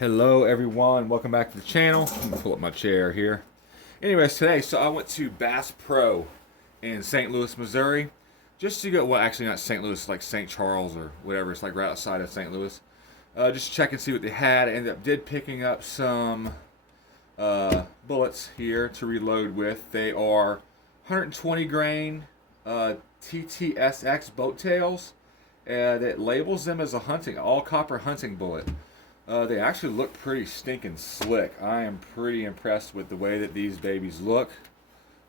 Hello everyone, welcome back to the channel. I'm gonna pull up my chair here. Anyways, today, I went to Bass Pro in St. Louis, Missouri, just to go, well actually not St. Louis, like St. Charles or whatever, it's like right outside of St. Louis. Just check and see what they had. I ended up picking up some bullets here to reload with. They are 120 grain TTSX boat tails. That labels them as a all copper hunting bullet. They actually look pretty stinking slick. I am pretty impressed with the way that these babies look.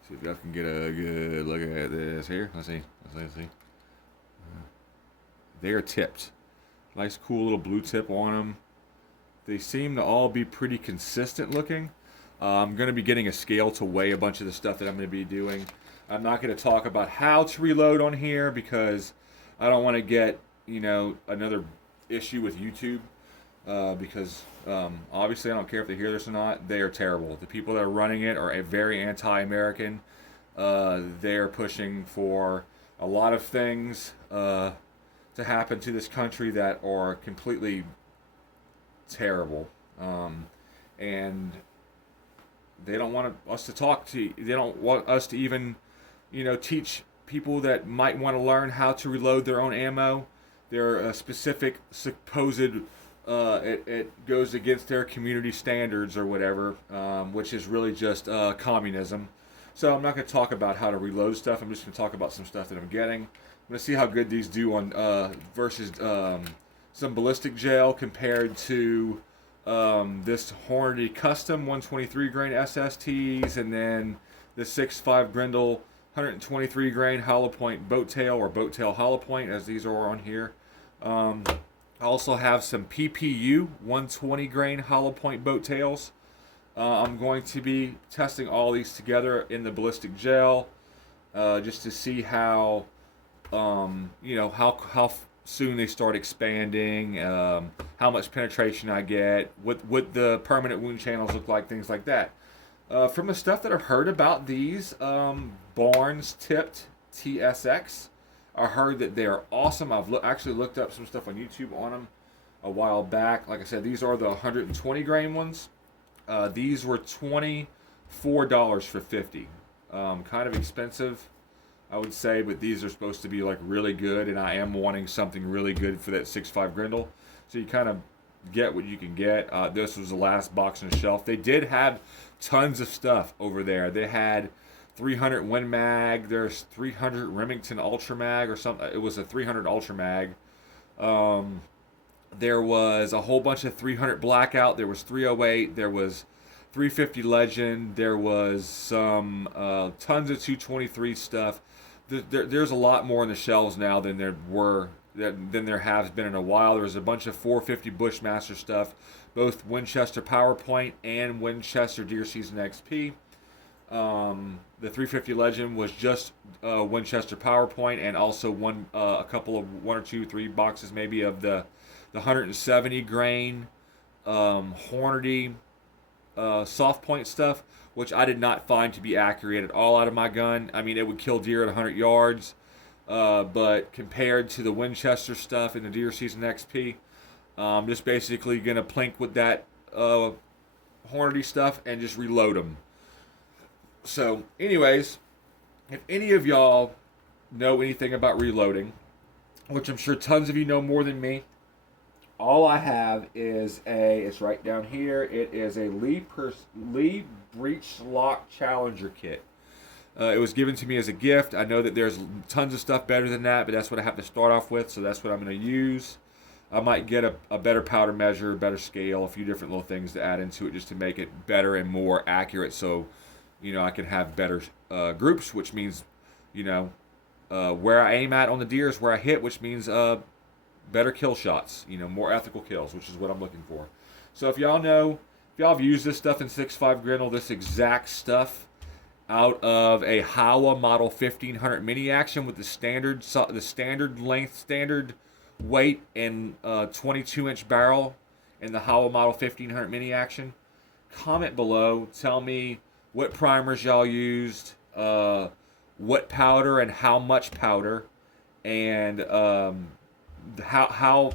See if I can get a good look at this here. Let's see. They are tipped. Nice cool little blue tip on them. They seem to all be pretty consistent looking. I'm going to be getting a scale to weigh a bunch of the stuff that I'm going to be doing. I'm not going to talk about how to reload on here because I don't want to get, another issue with YouTube. Because obviously I don't care if they hear this or not, they are terrible. The people that are running it are very anti-American. They're pushing for a lot of things to happen to this country that are completely terrible. And they don't want us to they don't want us to even, teach people that might want to learn how to reload their own ammo. There are specific supposed it goes against their community standards or whatever, which is really just communism. So I'm not going to talk about how to reload stuff. I'm just going to talk about some stuff that I'm getting. I'm going to see how good these do on versus some ballistic gel compared to this Hornady Custom 123 grain SSTs, and then the 6.5 Grendel 123 grain hollow point boat tail or boat tail hollow point, as these are on here. I also have some PPU 120 grain hollow point boat tails. I'm going to be testing all these together in the ballistic gel, just to see how, how soon they start expanding, how much penetration I get, what the permanent wound channels look like, things like that. From the stuff that I've heard about these Barnes tipped TSX, I heard that they are awesome. I've actually looked up some stuff on YouTube on them a while back. Like I said, these are the 120 grain ones. These were $24 for 50. Kind of expensive, I would say, but these are supposed to be like really good, and I am wanting something really good for that 6.5 Grendel. So you kind of get what you can get. This was the last box on the shelf. They did have tons of stuff over there. They had 300 Win Mag. There's 300 Remington Ultra Mag or something. It was a 300 Ultra Mag. There was a whole bunch of 300 Blackout. There was 308. There was 350 Legend. There was some tons of 223 stuff. There's a lot more on the shelves now than there has been in a while. There was a bunch of 450 Bushmaster stuff, both Winchester PowerPoint and Winchester Deer Season XP. The 350 Legend was just Winchester PowerPoint, and also one or two, three boxes maybe of the 170 grain Hornady soft point stuff, which I did not find to be accurate at all out of my gun. I mean, it would kill deer at 100 yards, but compared to the Winchester stuff in the Deer Season XP, I'm just basically gonna plink with that Hornady stuff and just reload them. So, anyways, if any of y'all know anything about reloading, which I'm sure tons of you know more than me, all I have is it's right down here, it is a Lee Breech Lock Challenger kit. It was given to me as a gift. I know that there's tons of stuff better than that, but that's what I have to start off with, so that's what I'm going to use. I might get a better powder measure, better scale, a few different little things to add into it just to make it better and more accurate, so I can have better groups, which means, where I aim at on the deer is where I hit, which means better kill shots, more ethical kills, which is what I'm looking for. So if y'all have used this stuff in 6.5 Grendel, this exact stuff out of a Howa Model 1500 mini action with the standard length, standard weight, and 22-inch barrel in the Howa Model 1500 mini action, comment below. Tell me what primers y'all used, what powder and how much powder, and how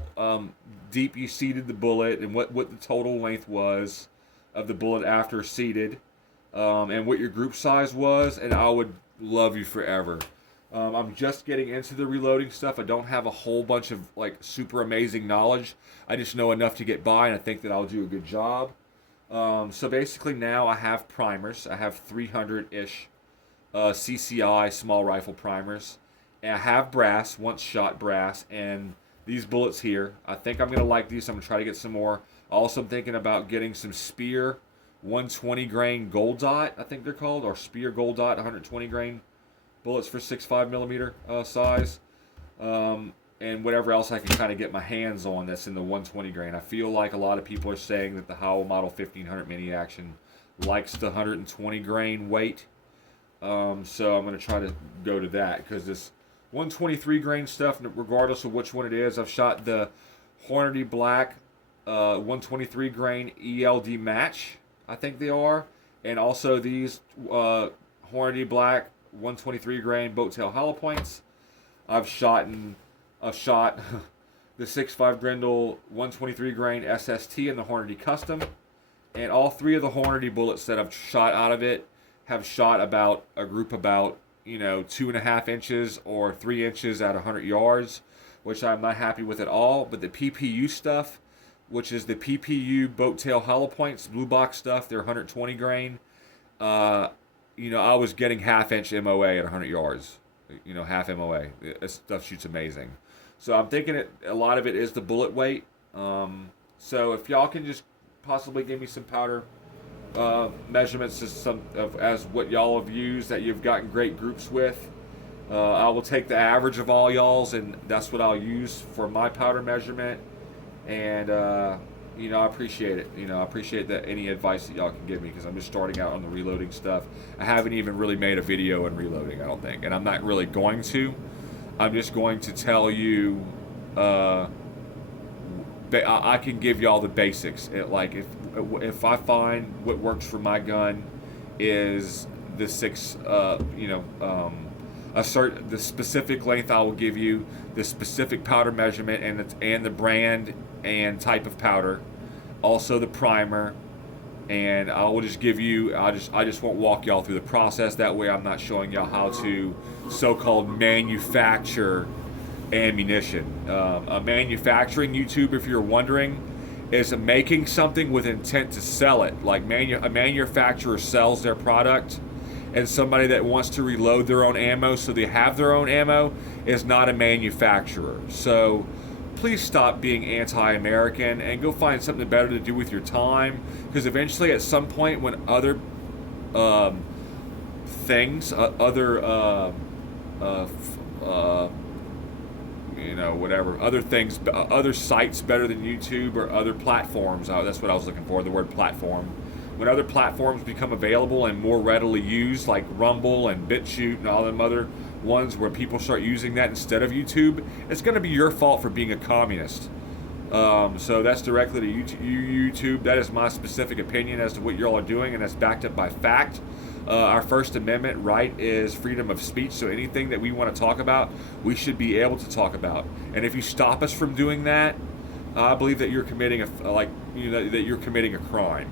deep you seated the bullet and what the total length was of the bullet after seated, and what your group size was, and I would love you forever. I'm just getting into the reloading stuff. I don't have a whole bunch of like super amazing knowledge. I just know enough to get by, and I think that I'll do a good job. So basically, now I have primers. I have 300-ish CCI small rifle primers, and I have brass, once shot brass, and these bullets here. I think I'm gonna like these. I'm gonna try to get some more. Also, I'm thinking about getting some Spear 120 grain gold dot, I think they're called, or Spear gold dot 120 grain bullets for 6.5 millimeter size, and whatever else I can kind of get my hands on that's in the 120 grain. I feel like a lot of people are saying that the Howell Model 1500 mini action likes the 120 grain weight, so I'm going to try to go to that, because this 123 grain stuff, regardless of which one it is, I've shot the Hornady Black 123 grain ELD match, I think they are, and also these Hornady Black 123 grain boat tail hollow points. I've shot the 6.5 Grendel 123 grain SST and the Hornady Custom, and all three of the Hornady bullets that I've shot out of it have shot about a group about 2.5 inches or 3 inches at 100 yards, which I'm not happy with at all. But the PPU stuff, which is the PPU boat tail hollow points, blue box stuff, they're 120 grain. I was getting half-inch MOA at 100 yards. Half MOA. This stuff shoots amazing. So I'm thinking a lot of it is the bullet weight. So if y'all can just possibly give me some powder measurements as what y'all have used that you've gotten great groups with, I will take the average of all y'all's, and that's what I'll use for my powder measurement. And I appreciate it. I appreciate any advice that y'all can give me, because I'm just starting out on the reloading stuff. I haven't even really made a video on reloading, I don't think, and I'm not really going to. I'm just going to tell you. I can give y'all the basics. If I find what works for my gun is the the specific length, I will give you the specific powder measurement and the brand and type of powder, also the primer, and I will just give you. I just won't walk y'all through the process. That way, I'm not showing y'all how to so-called manufacture ammunition. A manufacturing YouTube, if you're wondering, is making something with intent to sell it. Like a manufacturer sells their product, and somebody that wants to reload their own ammo so they have their own ammo is not a manufacturer. So please stop being anti-American and go find something better to do with your time, because eventually at some point when other things, other sites better than YouTube, or other platforms, that's what I was looking for, the word platform. When other platforms become available and more readily used, like Rumble and BitChute and all them other ones where people start using that instead of YouTube, it's going to be your fault for being a communist. So that's directly to YouTube. That is my specific opinion as to what y'all are doing, and that's backed up by fact. Our First Amendment right is freedom of speech, so anything that we want to talk about, we should be able to talk about. And if you stop us from doing that, I believe that you're committing that you're committing a crime.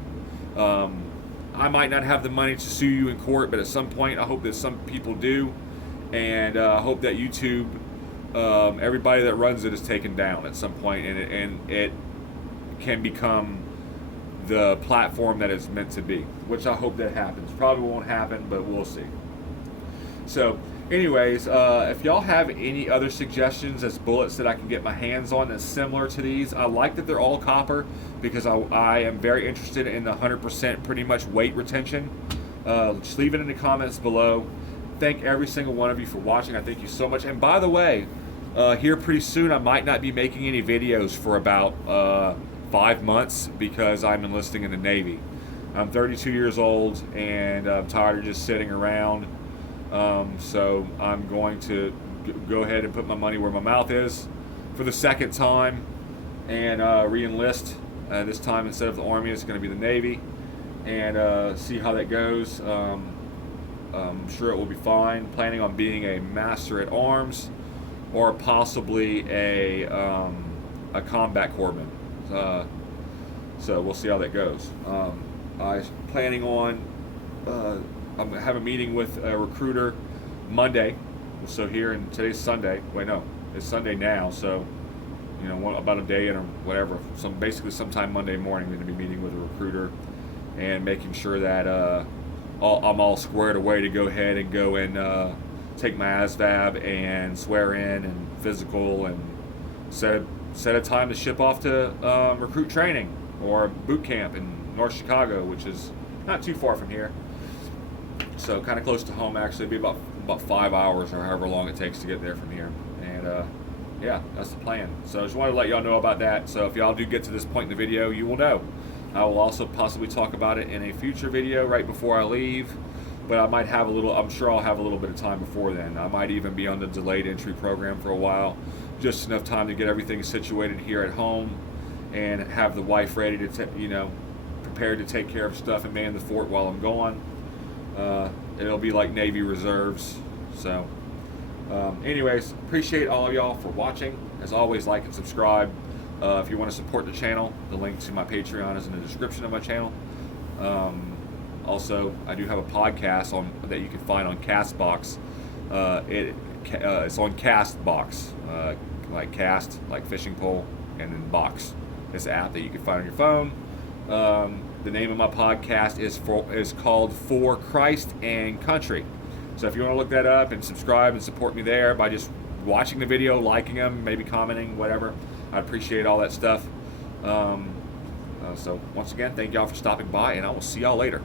I might not have the money to sue you in court, but at some point, I hope that some people do, and I hope that YouTube, everybody that runs it, is taken down at some point, and it can become the platform that it's meant to be, which I hope that happens. Probably won't happen, but we'll see. So anyways, if y'all have any other suggestions as bullets that I can get my hands on that's similar to these, I like that they're all copper, because I am very interested in the 100% pretty much weight retention. Just leave it in the comments below. Thank every single one of you for watching. I thank you so much. And by the way, here pretty soon I might not be making any videos for about 5 months, because I'm enlisting in the Navy. I'm 32 years old, and I'm tired of just sitting around. So I'm going to go ahead and put my money where my mouth is for the second time, and re-enlist. This time, instead of the Army, it's going to be the Navy, and see how that goes. I'm sure it will be fine. Planning on being a master at arms, or possibly a combat corpsman. So we'll see how that goes. I'm planning on I'm gonna have a meeting with a recruiter Monday. So here, and today's Sunday. Wait, no, it's Sunday now. So about a day and whatever. Basically sometime Monday morning, I'm going to be meeting with a recruiter and making sure that I'm all squared away to go ahead and go and take my ASVAB and swear in and physical and set a time to ship off to recruit training or boot camp in North Chicago, which is not too far from here. So kind of close to home, actually. It'd be about 5 hours or however long it takes to get there from here. And yeah, that's the plan. So I just wanted to let y'all know about that. So if y'all do get to this point in the video, you will know. I will also possibly talk about it in a future video right before I leave. But I might have I'm sure I'll have a little bit of time before then. I might even be on the delayed entry program for a while. Just enough time to get everything situated here at home and have the wife ready to, prepared to take care of stuff and man the fort while I'm gone. It'll be like Navy Reserves. So anyways, appreciate all of y'all for watching. As always, like and subscribe. If you want to support the channel, the link to my Patreon is in the description of my channel. Also, I do have a podcast that you can find on Castbox. It's on Castbox, like cast, like fishing pole, and then box. This app that you can find on your phone. The name of my podcast is called For Christ and Country. So if you want to look that up and subscribe and support me there by just watching the video, liking them, maybe commenting, whatever, I appreciate all that stuff. So once again, thank y'all for stopping by, and I will see y'all later.